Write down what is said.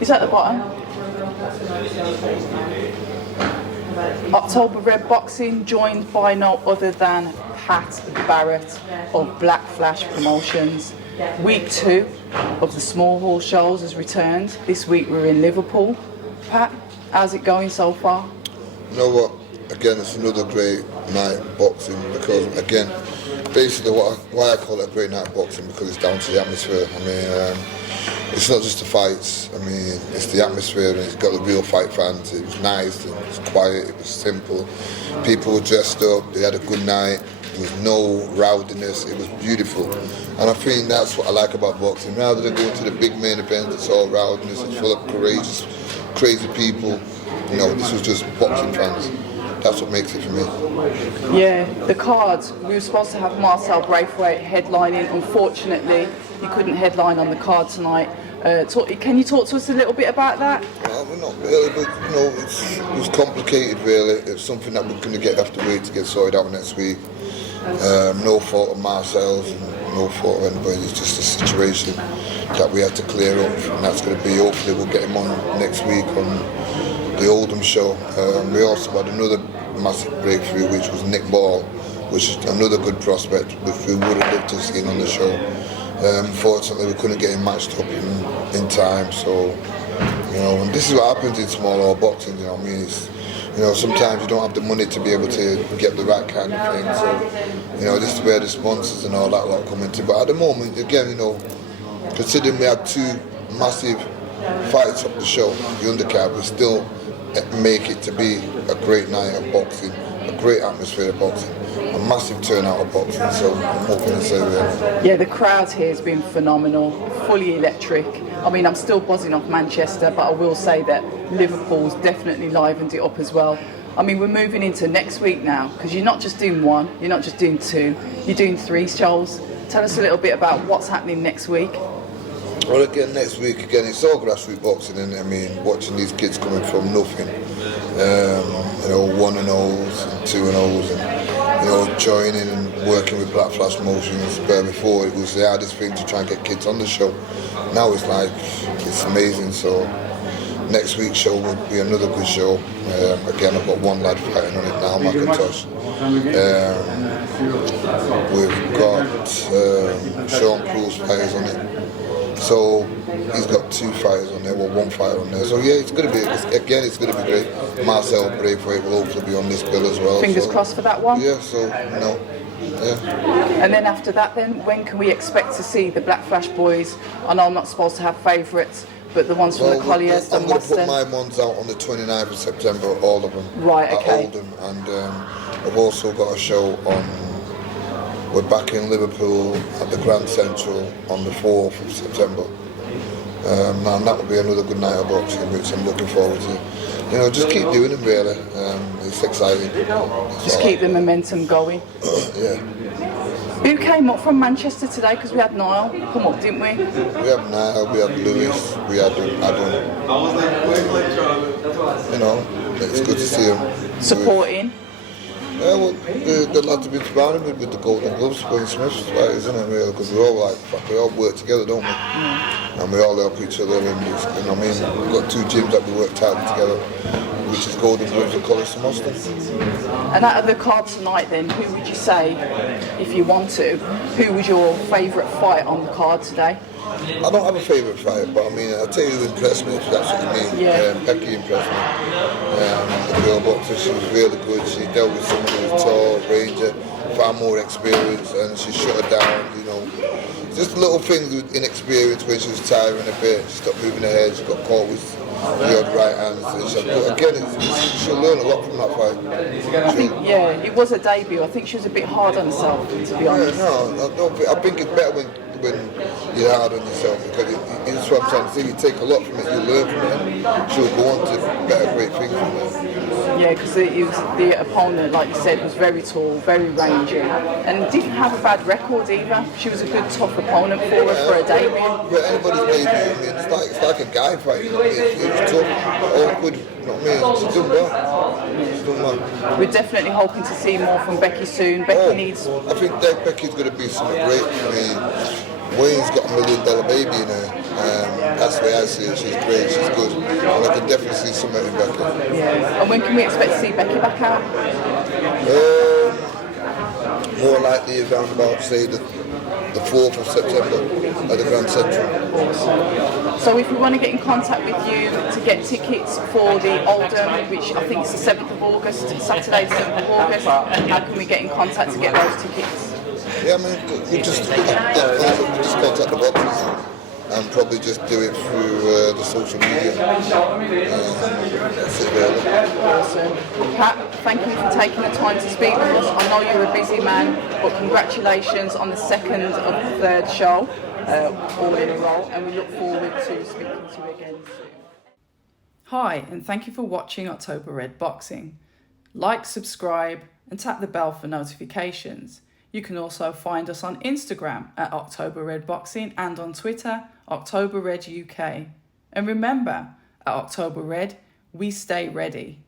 Is that the bottom? October Red Boxing, joined by no other than Pat Barrett of BlackFlash Promotions. Week 2 of the small hall shows has returned. This week we're in Liverpool. Pat, how's it going so far? You know what? Again, it's another great night of boxing because, again, basically why I call it a great night of boxing because it's down to the atmosphere. I mean, it's not just the fights. I mean, it's the atmosphere and it's got the real fight fans. It was nice, it was quiet, it was simple. People were dressed up, they had a good night. There was no rowdiness, it was beautiful. And I think that's what I like about boxing. Rather than going to the big main event, it's all rowdiness, it's full of courageous, crazy people. You know, this was just boxing fans. That's what makes it for me. Yeah, the cards. We were supposed to have Marcel Braithwaite headlining. Unfortunately, he couldn't headline on the card tonight. Can you talk to us a little bit about that? Well, not really, but you know, it was complicated really. It's something that we're going to have to wait to get sorted out next week. No fault of Marcel's and no fault of anybody. It's just a situation that we had to clear up, and that's going to be, hopefully we'll get him on next week on the Oldham show. We also had another massive breakthrough, which was Nick Ball, which is another good prospect, which we would have loved to have seen on the show. Unfortunately, we couldn't get him matched up in time. So, you know, and this is what happens in small hall boxing. You know, what I mean, it's, you know, sometimes you don't have the money to be able to get the right kind of thing. So, you know, this is where the sponsors and all that lot come into. But at the moment, again, you know, considering we had 2 massive fights up the show, the undercard, we still make it to be a great night of boxing, a great atmosphere of boxing, a massive turnout of boxing. So what can I say there? Yeah, the crowd here has been phenomenal, fully electric. I mean, I'm still buzzing off Manchester, but I will say that Liverpool's definitely livened it up as well. I mean, we're moving into next week now, because you're not just doing 1, you're not just doing 2, you're doing 3 shows. Tell us a little bit about what's happening next week. Well, again, next week, again, it's all grassroots boxing, and I mean, watching these kids coming from nothing, you know, 1-0s and 2-0s, and, you know, joining and working with BlackFlash Promotions. Where before it was the hardest thing to try and get kids on the show. Now it's like, it's amazing. So next week's show will be another good show. Again, I've got one lad fighting on it now, Macintosh. We've got Sean Cruz fighters on it. So he's got 2 fighters on there, well, 1 fighter on there. So yeah, it's going to be, it's going to be great. Marcel Braithwaite will hopefully be on this bill as well. Fingers crossed for that one. Yeah, so, you know, yeah. And then after that then, when can we expect to see the BlackFlash boys? I know I'm not supposed to have favourites, but the ones from the Colliers, I'm going to put my ones out on the 29th of September, all of them. Right, okay. At Oldham. And I've also got a show on, we're back in Liverpool at the Grand Central on the 4th of September. And that will be another good night of boxing, which I'm looking forward to. You know, just keep doing them really. It's exciting. Just keep the momentum going. Yeah. Who came up from Manchester today? Because we had Niall come up, didn't we? We had Niall, we had Lewis, we had Adam. You know, it's good to see him. Supporting. Yeah, well, the lads have been surrounding me with the Golden Gloves, Wayne Smith's fighters, isn't it, really? Because we all work together, don't we? And we all help each other, and I mean, we've got 2 gyms that we work tightly together, which is Golden Gloves and College St Austin. And out of the card tonight then, who would you say, if you want to, who was your favourite fight on the card today? I don't have a favourite fight, but I mean, I'll tell you who impressed me, if that's what you mean. Yeah. Becky impressed me. The girl boxer, she was really good. She dealt with someone who was tall, ranger, far more experience, and she shut her down, you know. Just little things with inexperience when she was tiring a bit, she stopped moving her head, she got caught with the odd right hand. But again, she'll learn a lot from that fight. I think, yeah, it was a debut. I think she was a bit hard on herself, to be honest. I think it's better when you're hard on yourself, because it's what I'm trying to say, you take a lot from it, you learn from it, and she'll go on to better great things from it. Yeah, because the opponent, like you said, was very tall, very rangy, and didn't have a bad record either. She was a good, tough opponent for her for a debut. But anybody's debut, I mean, it's like a guy fight, you know what I mean? It's tough, awkward, you know what I mean? She's done well. She's done well. We're definitely hoping to see more from Becky soon. Becky needs... I think Becky's going to be something great. I mean, Wayne's got $1 million baby in her. That's the way I see it. She's great, she's good. And I can definitely see something in Becky. Yeah. And when can we expect to see Becky back out? More likely around about, say, the 4th of September at the Grand Central. So if we want to get in contact with you to get tickets for the Oldham, which I think is the 7th of August, Saturday the 7th of August, how can we get in contact to get those tickets? Yeah, I mean, we just contact the boxes and probably just do it through the social media. That's it really. Awesome. Pat, thank you for taking the time to speak with us. I know you're a busy man, but congratulations on the 2nd of the 3rd show, all in a row, and we look forward to speaking to you again soon. Hi, and thank you for watching October Red Boxing. Like, subscribe, and tap the bell for notifications. You can also find us on Instagram at October Red Boxing and on Twitter, October Red UK. And remember, at October Red, we stay ready.